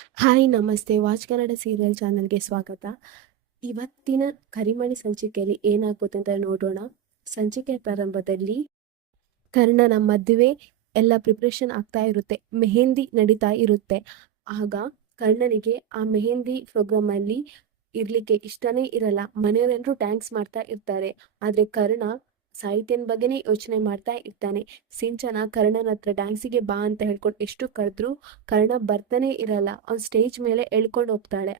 Hi ನಮಸ್ತೆ. Watch Kannada serial ಚಾನಲ್‌ಗೆ ಸ್ವಾಗತ. ಇವತ್ತಿನ ಕರಿಮಣಿ ಸಂಚಿಕೆಯಲ್ಲಿ ಏನಾಗುತ್ತೆ ಅಂತ ನೋಡೋಣ. ಸಂಚಿಕೆ ಪ್ರಾರಂಭದಲ್ಲಿ ಕರ್ಣನ ಮದುವೆ ಎಲ್ಲ ಪ್ರಿಪ್ರೇಷನ್ ಆಗ್ತಾ ಇರುತ್ತೆ. ಮೆಹಂದಿ ನಡೀತಾ ಇರುತ್ತೆ. ಆಗ ಕರ್ಣನಿಗೆ ಆ ಮೆಹಂದಿ ಪ್ರೋಗ್ರಾಮಲ್ಲಿ ಇರಲಿಕ್ಕೆ ಇಷ್ಟನೇ ಇರಲ್ಲ. ಮನೆಯವರೆಲ್ಲರೂ ಥ್ಯಾಂಕ್ಸ್ ಮಾಡ್ತಾ ಇರ್ತಾರೆ. ಆದರೆ ಕರ್ಣ ಸಾಹಿತ್ಯನ ಬಗ್ಗೆನೇ ಯೋಚನೆ ಮಾಡ್ತಾ ಇರ್ತಾನೆ. ಸಿಂಚನ ಕರ್ಣನ ಹತ್ರ ಡ್ಯಾನ್ಸಿಗೆ ಬಾ ಅಂತ ಹೇಳ್ಕೊಂಡು ಎಷ್ಟು ಕರೆದ್ರೂ ಕರ್ಣ ಬರ್ತಾನೆ ಇರಲ್ಲ. ಅವ್ನು ಸ್ಟೇಜ್ ಮೇಲೆ ಎಳ್ಕೊಂಡು ಹೋಗ್ತಾಳೆ.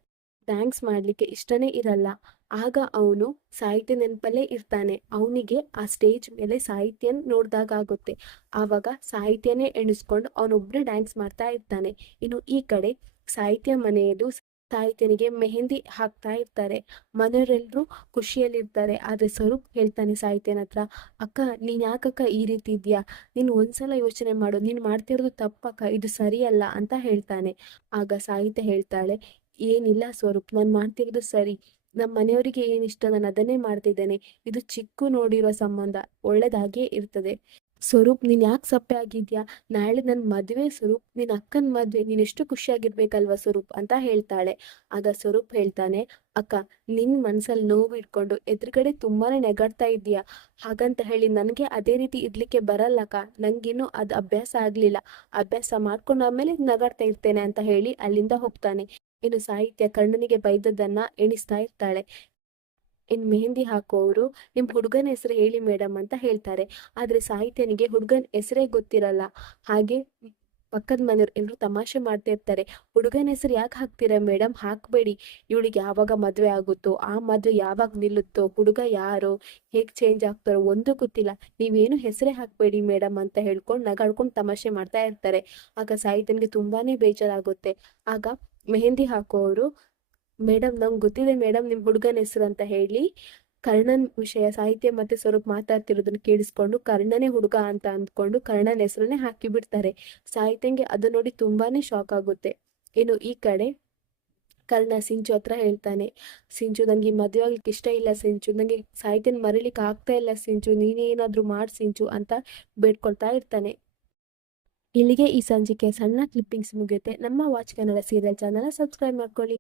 ಥ್ಯಾಂಕ್ಸ್ ಮಾಡಲಿಕ್ಕೆ ಇಷ್ಟನೇ ಇರಲ್ಲ. ಆಗ ಅವನು ಸಾಹಿತ್ಯ ನೆನಪಲ್ಲೇ ಇರ್ತಾನೆ. ಅವನಿಗೆ ಆ ಸ್ಟೇಜ್ ಮೇಲೆ ಸಾಹಿತ್ಯನ ನೋಡಿದಾಗ ಆಗುತ್ತೆ. ಆವಾಗ ಸಾಹಿತ್ಯನೇ ಎಣಿಸ್ಕೊಂಡು ಅವನೊಬ್ಬನೇ ಡ್ಯಾನ್ಸ್ ಮಾಡ್ತಾ ಇರ್ತಾನೆ. ಇನ್ನು ಈ ಕಡೆ ಸಾಹಿತ್ಯ ಮನೆಯದು ಸಾಹಿತ್ಯನಿಗೆ ಮೆಹಂದಿ ಹಾಕ್ತಾ ಇರ್ತಾರೆ. ಮನೆಯವರೆಲ್ಲರೂ ಖುಷಿಯಲ್ಲಿರ್ತಾರೆ. ಆದರೆ ಸ್ವರೂಪ್ ಹೇಳ್ತಾನೆ ಸಾಹಿತ್ಯನ ಹತ್ರ, ಅಕ್ಕ ನೀನು ಯಾಕಕ್ಕ ಈ ರೀತಿ ಇದೆಯಾ, ನೀನು ಒಂದ್ಸಲ ಯೋಚನೆ ಮಾಡು, ನೀನು ಮಾಡ್ತಿರೋದು ತಪ್ಪಕ್ಕ, ಇದು ಸರಿಯಲ್ಲ ಅಂತ ಹೇಳ್ತಾನೆ. ಆಗ ಸಾಹಿತ್ಯ ಹೇಳ್ತಾಳೆ, ಏನಿಲ್ಲ ಸ್ವರೂಪ್, ನಾನು ಮಾಡ್ತಿರೋದು ಸರಿ. ನಮ್ಮ ಮನೆಯವರಿಗೆ ಏನು ಇಷ್ಟ ನಾನು ಅದನ್ನೇ ಮಾಡ್ತಿದ್ದೇನೆ. ಇದು ಚಿಕ್ಕು ನೋಡಿರೋ ಸಂಬಂಧ ಒಳ್ಳೇದಾಗೇ ಇರ್ತದೆ. ಸ್ವರೂಪ್ ನೀನು ಯಾಕೆ ಸಪ್ಪೆ ಆಗಿದ್ಯಾ, ನಾಳೆ ನನ್ನ ಮದುವೆ ಸ್ವರೂಪ್, ನಿನ್ನ ಅಕ್ಕನ ಮದುವೆ, ನೀನು ಎಷ್ಟು ಖುಷಿಯಾಗಿರ್ಬೇಕಲ್ವ ಸ್ವರೂಪ್ ಅಂತ ಹೇಳ್ತಾಳೆ. ಆಗ ಸ್ವರೂಪ್ ಹೇಳ್ತಾನೆ, ಅಕ್ಕ ನಿನ್ನ ಮನಸ್ಸಲ್ಲಿ ನೋವು ಇಟ್ಕೊಂಡು ಎದುರುಗಡೆ ತುಂಬಾನೇ ನೆಗಾಡ್ತಾ ಇದೀಯಾ. ಹಾಗಂತ ಹೇಳಿ ನನಗೆ ಅದೇ ರೀತಿ ಇರ್ಲಿಕ್ಕೆ ಬರಲ್ಲಕ್ಕ, ನಂಗಿನ್ನೂ ಅದು ಅಭ್ಯಾಸ ಆಗಲಿಲ್ಲ. ಅಭ್ಯಾಸ ಮಾಡ್ಕೊಂಡಾದ್ಮೇಲೆ ನಗಾಡ್ತಾ ಇರ್ತೇನೆ ಅಂತ ಹೇಳಿ ಅಲ್ಲಿಂದ ಹೋಗ್ತಾನೆ. ಇನ್ನು ಸಾಹಿತ್ಯ ಕರ್ಣನಿಗೆ ಬೈದದ್ದನ್ನ ಎಣಿಸ್ತಾ ಇರ್ತಾಳೆ. ಇನ್ನು ಮೆಹಂದಿ ಹಾಕುವವರು ನಿಮ್ಮ ಹುಡುಗನ ಹೆಸರು ಹೇಳಿ ಮೇಡಮ್ ಅಂತ ಹೇಳ್ತಾರೆ. ಆದರೆ ಸಾಹಿತ್ಯನಿಗೆ ಹುಡುಗನ ಹೆಸರೇ ಗೊತ್ತಿರಲ್ಲ. ಹಾಗೆ ಪಕ್ಕದ ಮನೆಯವ್ರು ಎಲ್ಲರೂ ತಮಾಷೆ ಮಾಡ್ತಾ ಇರ್ತಾರೆ. ಹುಡುಗನ ಹೆಸರು ಯಾಕೆ ಹಾಕ್ತೀರಾ ಮೇಡಮ್, ಹಾಕಬೇಡಿ, ಇವಳಿಗೆ ಯಾವಾಗ ಮದುವೆ ಆಗುತ್ತೋ, ಆ ಮದುವೆ ಯಾವಾಗ ನಿಲ್ಲುತ್ತೋ, ಹುಡುಗ ಯಾರೋ ಹೇಗೆ ಚೇಂಜ್ ಆಗ್ತಾರೋ ಒಂದು ಗೊತ್ತಿಲ್ಲ, ನೀವೇನು ಹೆಸರೇ ಹಾಕಬೇಡಿ ಮೇಡಮ್ ಅಂತ ಹೇಳ್ಕೊಂಡು ನಗಾಡ್ಕೊಂಡು ತಮಾಷೆ ಮಾಡ್ತಾ ಇರ್ತಾರೆ. ಆಗ ಸಾಹಿತ್ಯನಿಗೆ ತುಂಬಾನೇ ಬೇಜಾರಾಗುತ್ತೆ. ಆಗ ಮೆಹಂದಿ ಹಾಕುವವರು, ಮೇಡಮ್ ನಮ್ಗೆ ಗೊತ್ತಿದೆ ಮೇಡಮ್ ನಿಮ್ಮ ಹುಡುಗನ ಹೆಸರು ಅಂತ ಹೇಳಿ ಕರ್ಣನ್ ವಿಷಯ ಸಾಹಿತ್ಯ ಮತ್ತೆ ಸ್ವರೂಪ್ ಮಾತಾಡ್ತಿರೋದನ್ನ ಕೇಳಿಸ್ಕೊಂಡು ಕರ್ಣನೇ ಹುಡುಗ ಅಂತ ಅಂದ್ಕೊಂಡು ಕರ್ಣನ ಹೆಸರನ್ನೇ ಹಾಕಿ ಬಿಡ್ತಾರೆ. ಸಾಹಿತ್ಯಂಗೆ ಅದು ನೋಡಿ ತುಂಬಾನೇ ಶಾಕ್ ಆಗುತ್ತೆ. ಇನ್ನು ಈ ಕಡೆ ಕರ್ಣ ಸಿಂಚು ಹತ್ರ ಹೇಳ್ತಾನೆ, ಸಿಂಚು ನಂಗೆ ಮದುವೆ ಆಗ್ಲಿಕ್ಕೆ ಇಷ್ಟ ಇಲ್ಲ ಸಿಂಚು, ನಂಗೆ ಸಾಹಿತ್ಯನ ಮರೀಲಿಕ್ಕೆ ಆಗ್ತಾ ಇಲ್ಲ ಸಿಂಚು, ನೀನೇನಾದ್ರೂ ಮಾಡಿ ಸಿಂಚು ಅಂತ ಬೇಡ್ಕೊಳ್ತಾ ಇರ್ತಾನೆ. ಇಲ್ಲಿಗೆ ಈ ಸಂಚಿಕೆ ಸಣ್ಣ ಕ್ಲಿಪ್ಪಿಂಗ್ಸ್ ಮುಗಿಯುತ್ತೆ. ನಮ್ಮ watch Kannada serial channel subscribe ಮಾಡ್ಕೊಳ್ಳಿ.